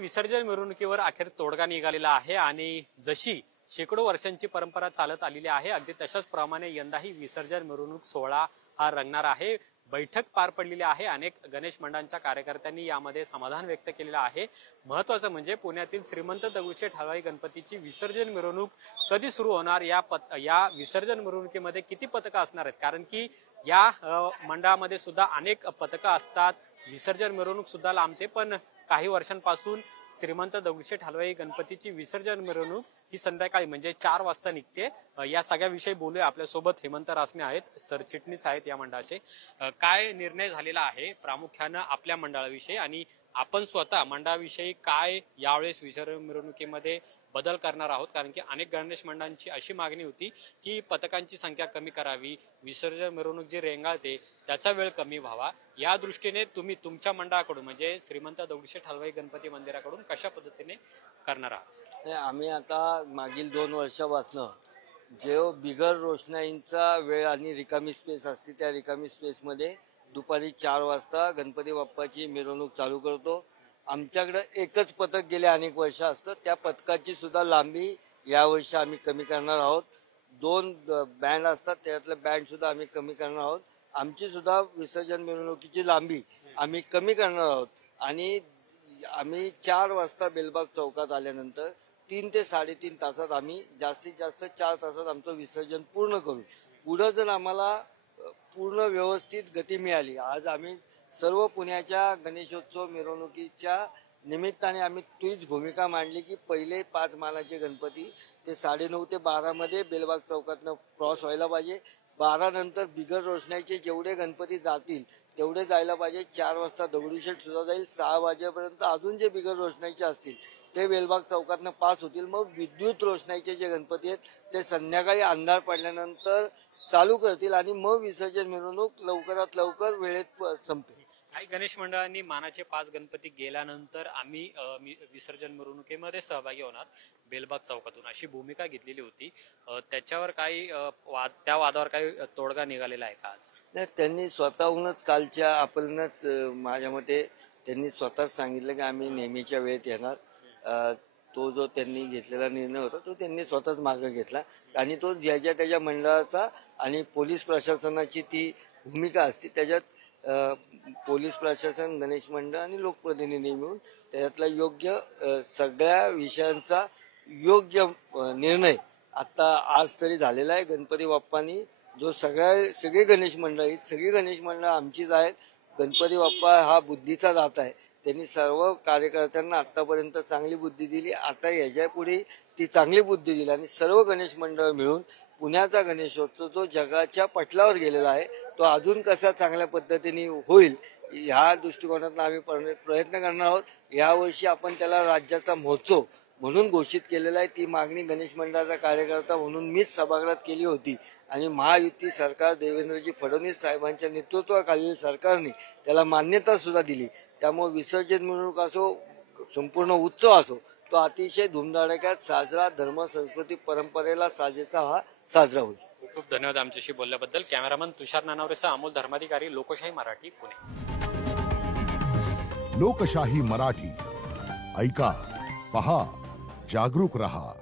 विसर्जन मिरवणुकीवर अखेर तोडगा निघालेला आहे आणि जशी शेकडो वर्षांची परंपरा चालत आलेली आहे अगदी तशाच प्रमाणे यंदाही विसर्जन मिरवणूक सोहळा हा रंगणार आहे। बैठक पार पडलेली आहे। अनेक गणेश मंडळांच्या कार्यकर्त्यांनी यामध्ये समाधान व्यक्त केलेलं आहे। महत्त्वाचं म्हणजे पुण्यातील श्रीमंत दगडूशेठ हलवाई गणपतीची विसर्जन मिरवणूक कधी सुरू होणार, या विसर्जन मिरवणुकीमध्ये किती पथकं असणार आहेत, कारण की या मंडळामध्ये सुद्धा अनेक पथकं असतात। विसर्जन मिरवणूक सुद्धा लांबते, पण काही वर्षांपासून श्रीमंत दगडूशेठ हलवाई गणपतीची विसर्जन मिरवणूक ही संध्याकाळी म्हणजे 4 वाजता निघते। या सगळ्याविषयी बोलूया। आपल्यासोबत हेमंत रासने आहेत, सरचिटणीस आहेत या मंडळाचे। काय निर्णय झालेला आहे प्रामुख्यानं आपल्या मंडळाविषयी आणि आपण स्वतः मंडळाविषयी काय यावेळेस विसर्जन मिरवणुकीमध्ये बदल करणार आहोत, कारण की अनेक गणेश मंडळांची अशी मागणी होती की पथकांची संख्या कमी करावी, विसर्जन मिरवणूक जी रेंगाळते त्याचा वेळ कमी व्हावा। या दृष्टीने तुम्ही तुमच्या मंडळाकडून म्हणजे श्रीमंत दगडूशेठ हलवाई गणपती मंदिराकडून कशा पद्धतीने करणार आहात? आम्ही आता मागील 2 वर्षापासून जो बिगर रोषणाईंचा वेळ आणि रिकामी स्पेस असते त्या रिकामी स्पेसमध्ये दुपारी 4 वाजता गणपती बाप्पाची मिरवणूक चालू करतो। आमच्याकडे एकच पथक गेले अनेक वर्ष असतं, त्या पथकाची सुद्धा लांबी यावर्षी आम्ही कमी करणार आहोत। 2 बँड असतात, त्यातले बँड सुद्धा आम्ही कमी करणार आहोत। आमची सुद्धा विसर्जन मिरवणुकीची लांबी आम्ही कमी करणार आहोत आणि आम्ही 4 वाजता बेलबाग चौकात आल्यानंतर 3 ते 3.5 तासात आम्ही जास्तीत जास्त 4 तासात आमचं विसर्जन पूर्ण करू। पुढे जर आम्हाला पूर्ण व्यवस्थित गती मिळाली, आज आम्ही सर्व पुण्याच्या गणेशोत्सव मिरवणुकीच्या निमित्ताने आम्ही तीच भूमिका मांडली की पहिले 5 मानाचे गणपती ते 9:30 ते 12 मध्ये बेलबाग चौकातनं क्रॉस व्हायला पाहिजे। 12 नंतर बिगर रोषणाईचे जेवढे गणपती जातील तेवढे जायला पाहिजे। 4 वाजता दगडूशेठ सुद्धा जाईल। 6 वाजेपर्यंत अजून जे बिगर रोषणाईचे असतील ते बेलबाग चौकातनं पास होतील। मग विद्युत रोषणाईचे जे गणपती आहेत ते संध्याकाळी अंधार पडल्यानंतर चालू करतील आणि मग विसर्जन मिरवणूक लवकरात लवकर वेळेत संपेल। काही गणेश मंडळांनी मानाचे 5 गणपती गेल्यानंतर आम्ही विसर्जन मिरवणुकीमध्ये सहभागी होणार बेलबाग चौकातून अशी भूमिका घेतलेली होती। त्याच्यावर काही त्या वादावर काही तोडगा निघालेला आहे का आज? नाही, त्यांनी स्वतःहूनच कालच्या आपणच माझ्या मते त्यांनी स्वतःच सांगितलं की आम्ही नेहमीच्या वेळेत येणार। तो जो त्यांनी घेतलेला निर्णय होता तो त्यांनी स्वतःच मागे घेतला आणि तो ज्याच्या त्याच्या मंडळाचा आणि पोलीस प्रशासनाची ती भूमिका असते। त्याच्यात पोलीस प्रशासन, गणेश मंडळ आणि लोकप्रतिनिधी मिळून त्यातला योग्य सगळ्या विषयांचा योग्य निर्णय आता आज तरी झालेला आहे। गणपती बाप्पांनी जो सगळे गणेश मंडळ आहेत, सगळी गणेश मंडळ आमचीच आहेत। गणपती बाप्पा हा बुद्धीचा दाता आहे। त्यांनी सर्व कार्यकर्त्यांना आतापर्यंत चांगली बुद्धी दिली, आता याच्या पुढे ती चांगली बुद्धी दिली आणि सर्व गणेश मंडळ मिळून पुण्याचा गणेशोत्सव जो जगाच्या पटलावर गेलेला आहे तो अजून कसा चांगल्या पद्धतीने होईल ह्या दृष्टिकोनातून आम्ही प्रयत्न करणार आहोत। यावर्षी आपण त्याला राज्याचा महोत्सव म्हणून घोषित केलेला आहे। ती मागणी गणेश मंडळाचा कार्यकर्ता म्हणून मीच सभागृहात केली होती आणि महायुती सरकार देवेंद्रजी फडणवीस साहेबांच्या नेतृत्वाखालील सरकारने त्याला मान्यता सुद्धा दिली। त्यामुळे विसर्जन मिरवणूक असो, संपूर्ण उत्सव असो, तो अतिशय धुमधडाक्यात साजरा, धर्म संस्कृती परंपरेला साजेसा हा साजरा होईल। खूप खूप धन्यवाद आमच्याशी बोलल्याबद्दल। कॅमेरामन तुषार नानावरेसह अमोल धर्माधिकारी, लोकशाही मराठी, पुणे। लोकशाही मराठी ऐका, पहा, जागरूक रहा।